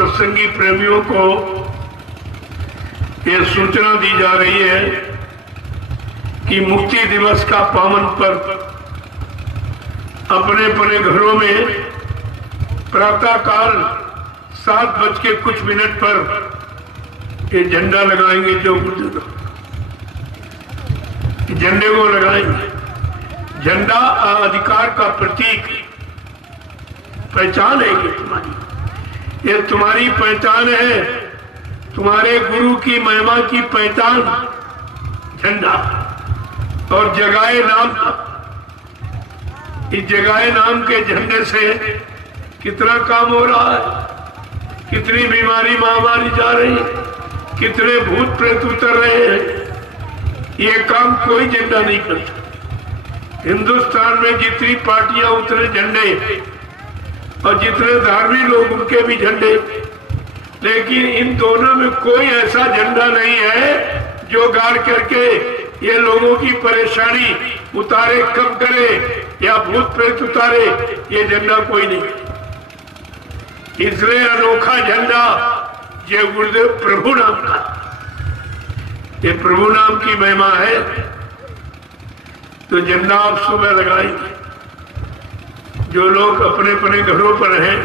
सत्संगी प्रेमियों को ये सूचना दी जा रही है कि मुक्ति दिवस का पावन पर्व अपने अपने घरों में प्रातःकाल 7:00 पर ये झंडा लगाएंगे। जो झंडे को लगाएंगे। झंडा अधिकार का प्रतीक, पहचान है ये तुम्हारी, ये तुम्हारी पहचान है, तुम्हारे गुरु की महिमा की पहचान झंडा। और जगाए नाम, इस जगाए नाम के झंडे से कितना काम हो रहा है, कितनी बीमारी महामारी जा रही है, कितने भूत प्रेत उतर रहे हैं। ये काम कोई झंडा नहीं करता। हिंदुस्तान में जितनी पार्टियां उतरे झंडे और जितने धार्मिक लोग उनके भी झंडे, लेकिन इन दोनों में कोई ऐसा झंडा नहीं है जो गाड़ करके ये लोगों की परेशानी उतारे, कम करे या भूत प्रेत उतारे। ये झंडा कोई नहीं। इसलिए अनोखा झंडा ये गुरुदेव प्रभु नाम का, ये प्रभु नाम की महिमा है। तो झंडा आप सुबह लगाएंगे। जो लोग अपने अपने घरों पर हैं,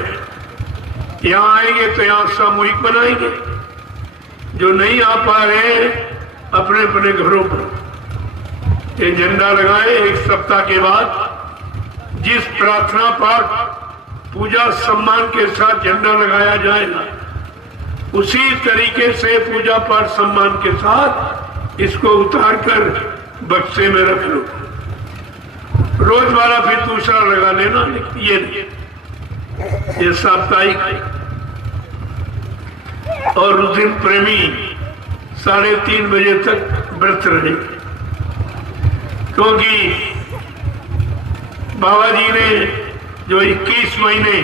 यहाँ आएंगे तो यहाँ सामूहिक बनाएंगे। जो नहीं आ पा रहे हैं अपने अपने घरों पर ये झंडा लगाए। एक सप्ताह के बाद जिस प्रार्थना पाठ पूजा सम्मान के साथ झंडा लगाया जाएगा, उसी तरीके से पूजा पाठ सम्मान के साथ इसको उतार कर बक्से में रख लो। रोज वाला फिर दूसरा लगा लेना, ये साप्ताहिक। और उस दिन प्रेमी 3:30 बजे तक व्रत रहेंगे, क्योंकि बाबा जी ने जो 21 महीने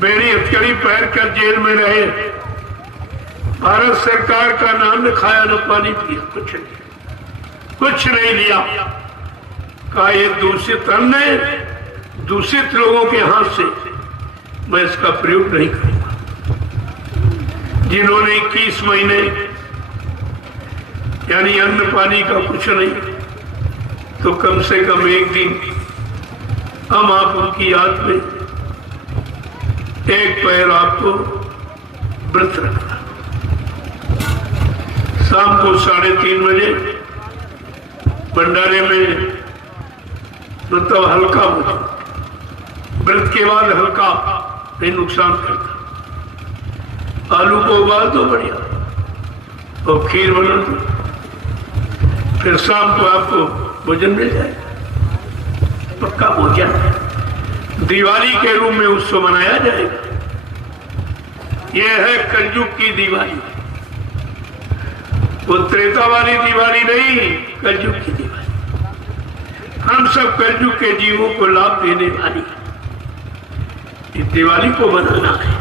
बेड़ी हथकड़ी पहन कर जेल में रहे, भारत सरकार का नाम न खाया न पानी पिया, कुछ नहीं लिया। कहा ये दूषित अन्न है, दूषित लोगों के हाथ से मैं इसका प्रयोग नहीं करूंगा। जिन्होंने 21 महीने यानी अन्न पानी का कुछ नहीं, तो कम से कम एक दिन हम आप उनकी याद में एक पैर आपको व्रत रखना। शाम को 3:30 बजे भंडारे में मतलब हल्का हो जाए। व्रत के बाद हल्का नहीं नुकसान करता। आलू को उबाल दो बढ़िया और खीर बना दो, फिर शाम को आपको भोजन मिल जाएगा, पक्का भोजन। दिवाली के रूप में उत्सव मनाया जाएगा। यह है कलयुग की दिवाली, वो त्रेता वाली दिवाली नहीं, कलयुग की दिवाली। हम सब कलयुग के जीवों को लाभ देने वाली इस दिवाली को बनाना है।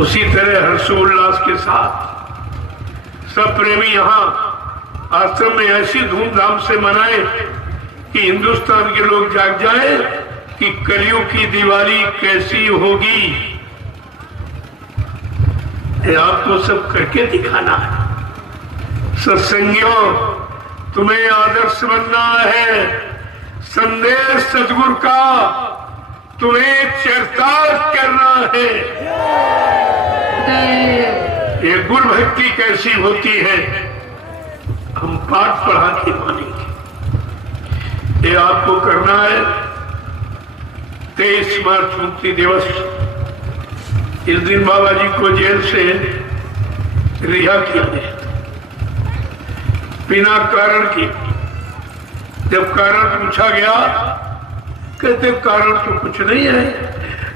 उसी तरह हर्षोल्लास के साथ सब प्रेमी यहाँ आश्रम में ऐसी धूमधाम से मनाए कि हिंदुस्तान के लोग जाग जाए कि कलयुग की दिवाली कैसी होगी। ये आपको सब करके दिखाना है। सत्संगियों, तुम्हें आदर्श बनना है। संदेश सद्गुरु का तुम्हें चरितार्थ करना है। ये गुरु भक्ति कैसी होती है हम पाठ पढ़ा के मानेंगे। ये आपको करना है। 23 मार्च मुक्ति दिवस, इस दिन बाबा जी को जेल से रिहा किया गया बिना कारण की। जब कारण पूछा गया, कहते कारण तो कुछ नहीं है।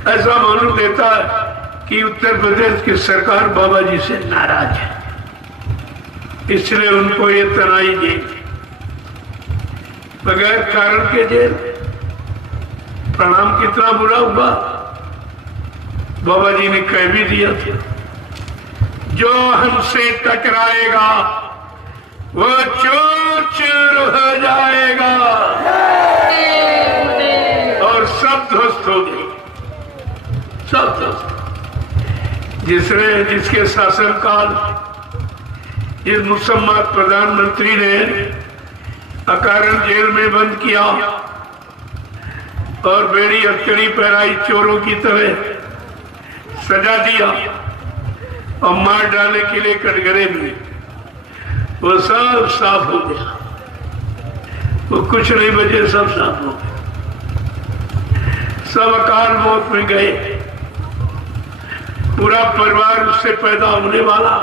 ऐसा मालूम देता है कि उत्तर प्रदेश की सरकार बाबा जी से नाराज है, इसलिए उनको ये तनाई दी बगैर कारण के जेल। प्रणाम कितना बुरा हुआ। बाबा जी ने कह भी दिया था, जो हमसे टकराएगा वो चूर चूर हो जाएगा और सब ध्वस्त हो गए। सब जिसके शासनकाल इस मुसम्मा प्रधानमंत्री ने अकारण जेल में बंद किया और बेड़ी अटकड़ी पहराई चोरों की तरह सजा दिया और मार डालने के लिए कटघरे में, वो सब साफ हो गया। वो कुछ नहीं बचे, सब साफ हो गए। सब अकाल मौत में गए। पूरा परिवार उससे पैदा होने वाला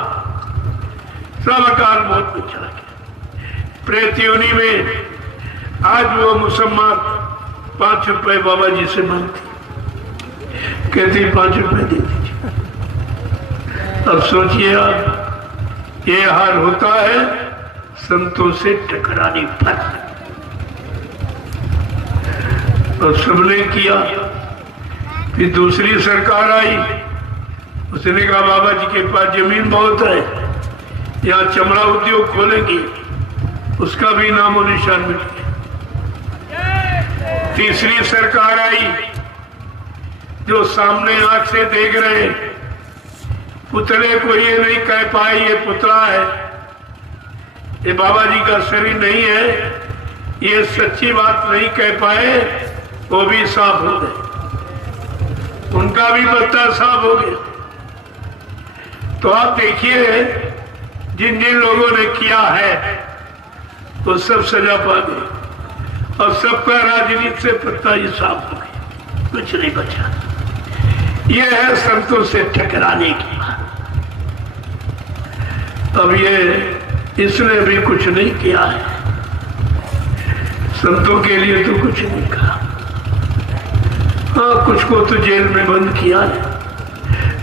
सब अकाल मौत में चला गया। प्रेत योनि में आज वो मुसम्मा 5 रुपए बाबा जी से मांगती, कहती 5 रुपए दे दीजिए। अब सोचिए आप, ये हाल होता है संतों से टकराने पर। और सबने किया। फिर दूसरी सरकार आई, उसने कहा बाबा जी के पास जमीन बहुत है, यहाँ चमड़ा उद्योग खोलेंगे, उसका भी नामो निशान मिल गया। तीसरी सरकार आई जो सामने आंख से देख रहे हैं, पुतले को ये नहीं कह पाए ये पुतला है, ये बाबा जी का शरीर नहीं है, ये सच्ची बात नहीं कह पाए, वो भी साफ हो गए, उनका भी पत्ता साफ हो गया। तो आप देखिए जिन जिन लोगों ने किया है वो सब सजा पा गए और सबका राजनीति से पत्ता ही साफ हो गया, कुछ नहीं बचा। ये है संतों से टकराने की बात। अब ये इसने भी कुछ नहीं किया है, संतों के लिए तो कुछ नहीं कहा। हाँ, कुछ को तो जेल में बंद किया है,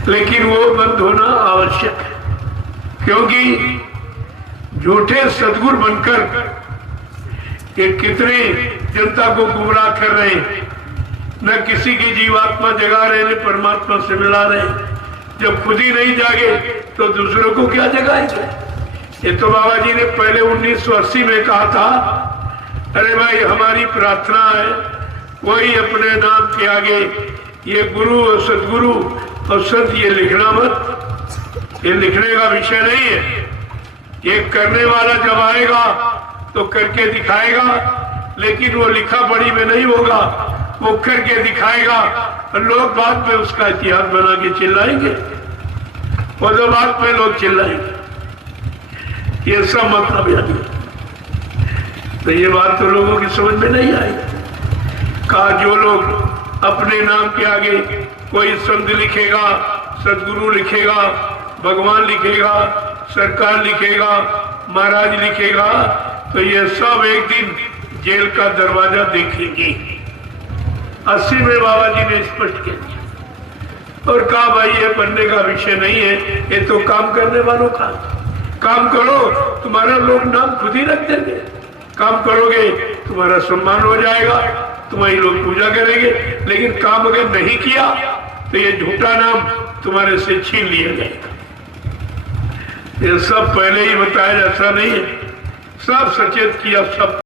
लेकिन वो बंद होना आवश्यक है, क्योंकि झूठे सदगुरु बनकर ये कितने जनता को गुमराह कर रहे हैं, न किसी की जीवात्मा जगा रहे, न परमात्मा से मिला रहे। जब खुद ही नहीं जागे तो दूसरों को क्या जगाएंगे। ये तो बाबा जी ने पहले 1980 में कहा था, अरे भाई हमारी प्रार्थना है वही अपने नाम के आगे ये गुरु और सदगुरु और संत ये लिखना मत, ये लिखने का विषय नहीं है। ये करने वाला जब आएगा तो करके दिखाएगा, लेकिन वो लिखा पढ़ी में नहीं होगा, वो करके दिखाएगा और लोग बाद में उसका इतिहास बना के चिल्लाएंगे, और जो बाद में लोग चिल्लाएंगे। ये सब मतलब यानी, तो ये बात तो लोगों की समझ में नहीं आई। कहा जो लोग अपने नाम के आगे कोई संत लिखेगा, सदगुरु लिखेगा, भगवान लिखेगा, सरकार लिखेगा, महाराज लिखेगा, तो ये सब एक दिन जेल का दरवाजा देखेंगे। 80 में बाबा जी ने स्पष्ट कह दिया और कहा भाई ये पढ़ने का विषय नहीं है, ये तो काम करने वालों का। काम करो, तुम्हारा लोग नाम खुद ही रख देंगे। काम करोगे तुम्हारा सम्मान हो जाएगा, तुम्हारी लोग पूजा करेंगे, लेकिन काम अगर नहीं किया तो ये झूठा नाम तुम्हारे से छीन लिया जाएगा। ये सब पहले ही बताया, ऐसा नहीं है, सब सचेत किया, सब